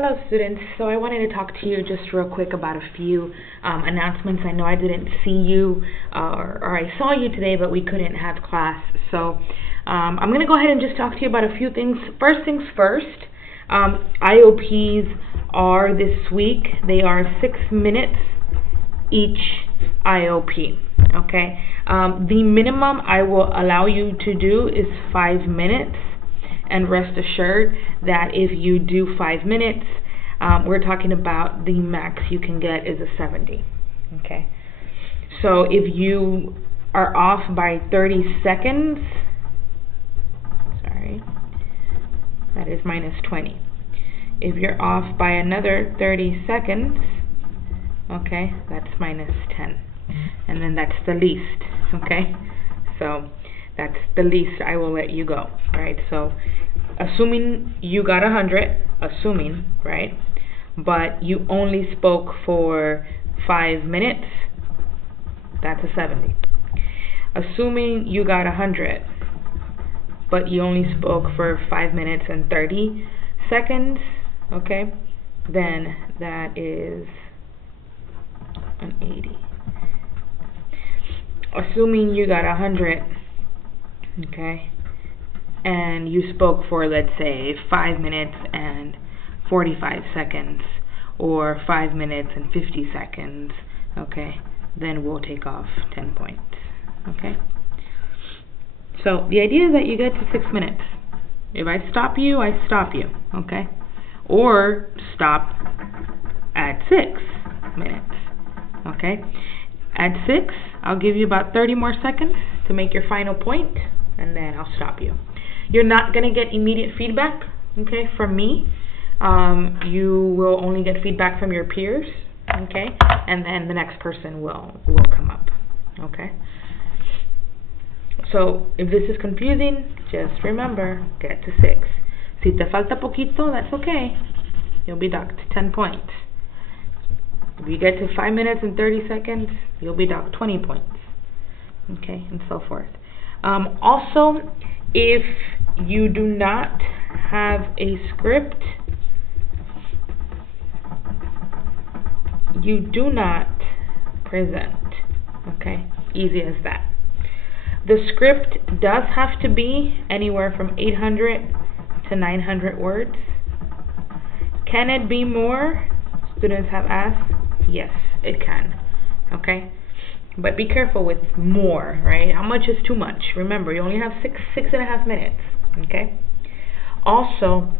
Hello students, so I wanted to talk to you just real quick about a few announcements. I know I didn't see you or I saw you today, but we couldn't have class. So I'm going to go ahead and just talk to you about a few things. First things first, IOPs are this week. They are 6 minutes each IOP, okay? The minimum I will allow you to do is 5 minutes. And rest assured that if you do 5 minutes, we're talking about the max you can get is a 70. Okay. So if you are off by 30 seconds, sorry, that is minus 20. If you're off by another 30 seconds, okay, that's minus 10. And then that's the least, okay? So that's the least I will let you go, right? So assuming you got 100, assuming, right? But you only spoke for 5 minutes, that's a 70. Assuming you got 100, but you only spoke for 5 minutes and 30 seconds, okay? Then that is an 80. Assuming you got 100, okay, and you spoke for, let's say, 5 minutes and 45 seconds, or 5 minutes and 50 seconds, okay, then we'll take off 10 points, okay? So the idea is that you get to 6 minutes. If I stop you, I stop you, okay? Or stop at 6 minutes, okay? At 6, I'll give you about 30 more seconds to make your final point, and then I'll stop you. You're not going to get immediate feedback, okay, from me. You will only get feedback from your peers, okay, and then the next person will come up, okay. So if this is confusing, just remember, get to 6. Si te falta poquito, that's okay. You'll be docked 10 points. If you get to 5 minutes and 30 seconds, you'll be docked 20 points, okay, and so forth. Also, if you do not have a script, you do not present, okay? Easy as that. The script does have to be anywhere from 800 to 900 words. Can it be more? Students have asked. Yes, it can, okay? But be careful with more, right? How much is too much? Remember, you only have six and a half minutes, okay? Also,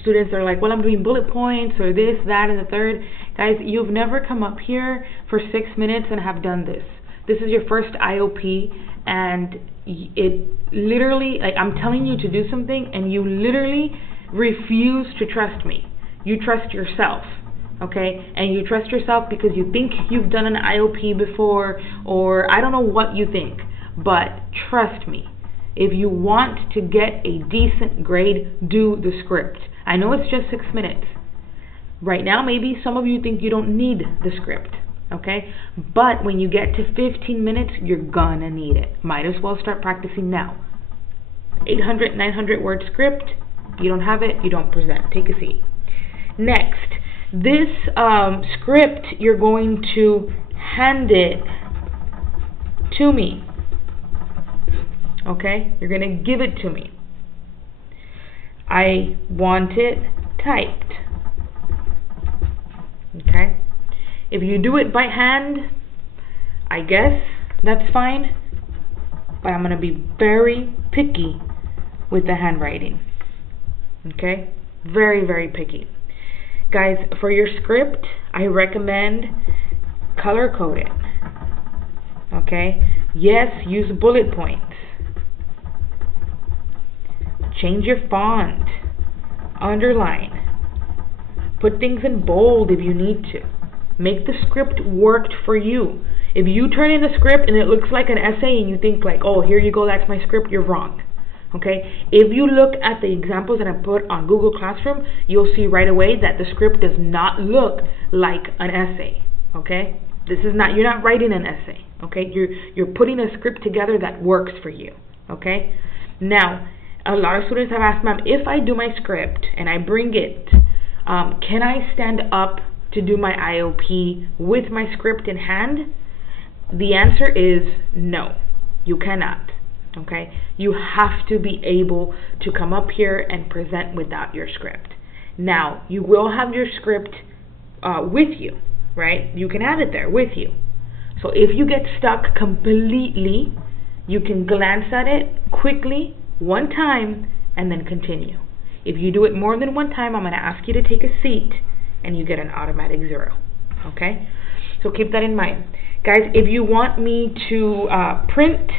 students are like, well, I'm doing bullet points or this, that, and the third. Guys, you've never come up here for 6 minutes and have done this. This is your first IOP, and it literally, like, I'm telling you to do something, and you literally refuse to trust me. You trust yourself. Okay, and you trust yourself because you think you've done an IOP before, or I don't know what you think, but trust me, if you want to get a decent grade, do the script. I know it's just 6 minutes. Right now, maybe some of you think you don't need the script, okay? But when you get to 15 minutes, you're gonna need it. Might as well start practicing now. 800, 900 word script, you don't have it, you don't present. Take a seat. Next. This script, you're going to hand it to me, okay? You're going to give it to me. I want it typed, okay? If you do it by hand, I guess that's fine, but I'm going to be very picky with the handwriting, okay? Very, very picky. Guys, for your script, I recommend color code it, okay? Yes, use bullet points. Change your font. Underline. Put things in bold if you need to. Make the script work for you. If you turn in a script and it looks like an essay and you think like, oh, here you go, that's my script, you're wrong. Okay, if you look at the examples that I put on Google Classroom, you'll see right away that the script does not look like an essay. Okay, this is not, you're not writing an essay. Okay, you're putting a script together that works for you. Okay, now a lot of students have asked, ma'am, if I do my script and I bring it Can I stand up to do my IOP with my script in hand? The answer is no, you cannot. Okay, you have to be able to come up here and present without your script. Now, you will have your script with you, right? You can have it there with you. So if you get stuck completely, you can glance at it quickly one time and then continue. If you do it more than one time, I'm going to ask you to take a seat and you get an automatic 0. Okay? So keep that in mind. Guys, if you want me to print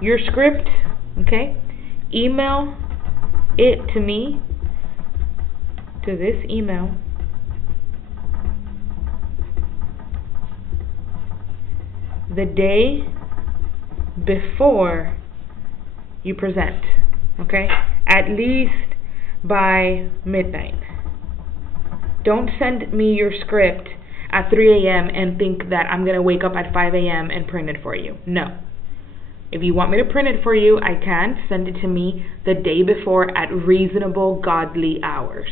your script, okay, email it to me, to this email. The day before you present, okay? At least by midnight. Don't send me your script at 3 a.m. and think that I'm going to wake up at 5 a.m. and print it for you. No. If you want me to print it for you, I can. Send it to me the day before at reasonable, godly hours.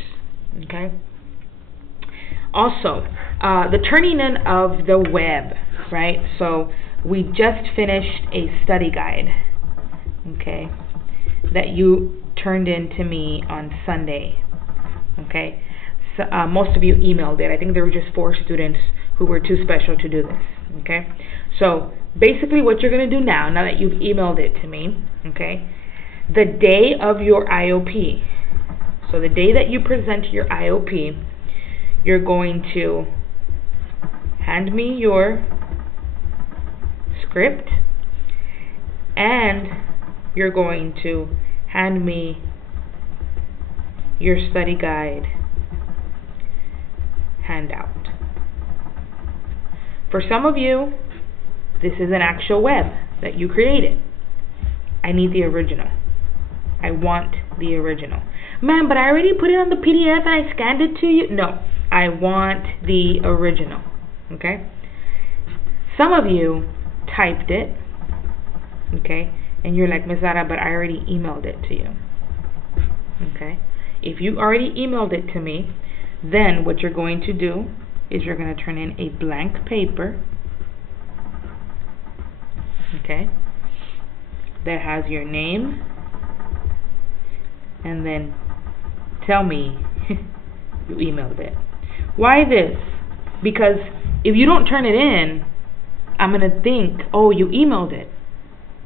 Okay? Also, the turning in of the web, right? So we just finished a study guide, okay, that you turned in to me on Sunday, okay? So, most of you emailed it. I think there were just 4 students who were too special to do this, okay? So basically what you're going to do now that you've emailed it to me, okay, the day of your IOP, so the day that you present your IOP, you're going to hand me your script and you're going to hand me your study guide handout. For some of you, this is an actual web that you created. I need the original. I want the original. Man, but I already put it on the PDF and I scanned it to you. No, I want the original. Okay? Some of you typed it, okay, and you're like, Ms. Zara, but I already emailed it to you. Okay? If you already emailed it to me, then what you're going to do is you're going to turn in a blank paper, okay, that has your name, and then tell me you emailed it. Why this? Because if you don't turn it in, I'm going to think, oh, you emailed it.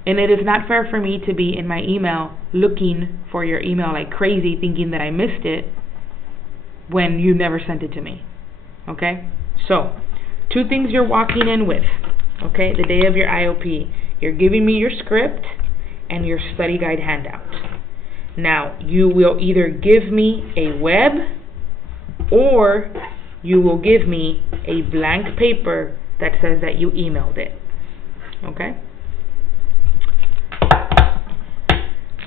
And it is not fair for me to be in my email looking for your email like crazy, thinking that I missed it when you never sent it to me. Okay? So, 2 things you're walking in with. Okay? The day of your IOP. You're giving me your script and your study guide handout. Now, you will either give me a web or you will give me a blank paper that says that you emailed it. Okay?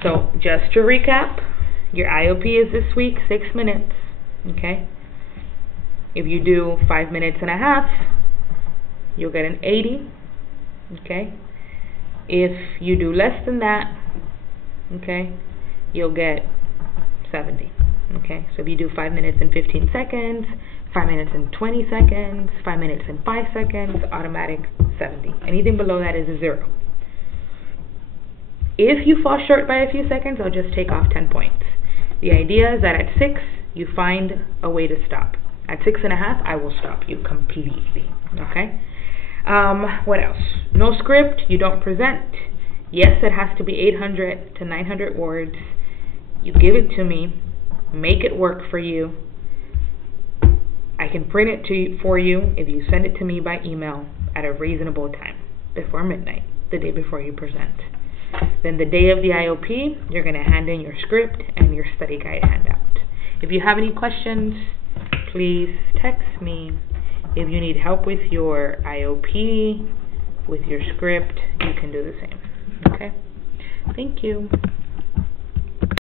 So, just to recap, your IOP is this week 6 minutes. Okay? If you do 5 minutes and a half, you'll get an 80. Okay? If you do less than that, okay, you'll get 70. Okay? So if you do 5 minutes and 15 seconds, 5 minutes and 20 seconds, 5 minutes and 5 seconds, automatic 70. Anything below that is a 0. If you fall short by a few seconds, I'll just take off 10 points. The idea is that at 6, you find a way to stop. At 6.5, I will stop you completely. Okay? What else? No script, you don't present. Yes, it has to be 800 to 900 words. You give it to me, make it work for you. I can print it for you if you send it to me by email at a reasonable time, before midnight, the day before you present. Then the day of the IOP, you're going to hand in your script and your study guide handout. If you have any questions, please text me. If you need help with your IOP, with your script, you can do the same. Okay? Thank you.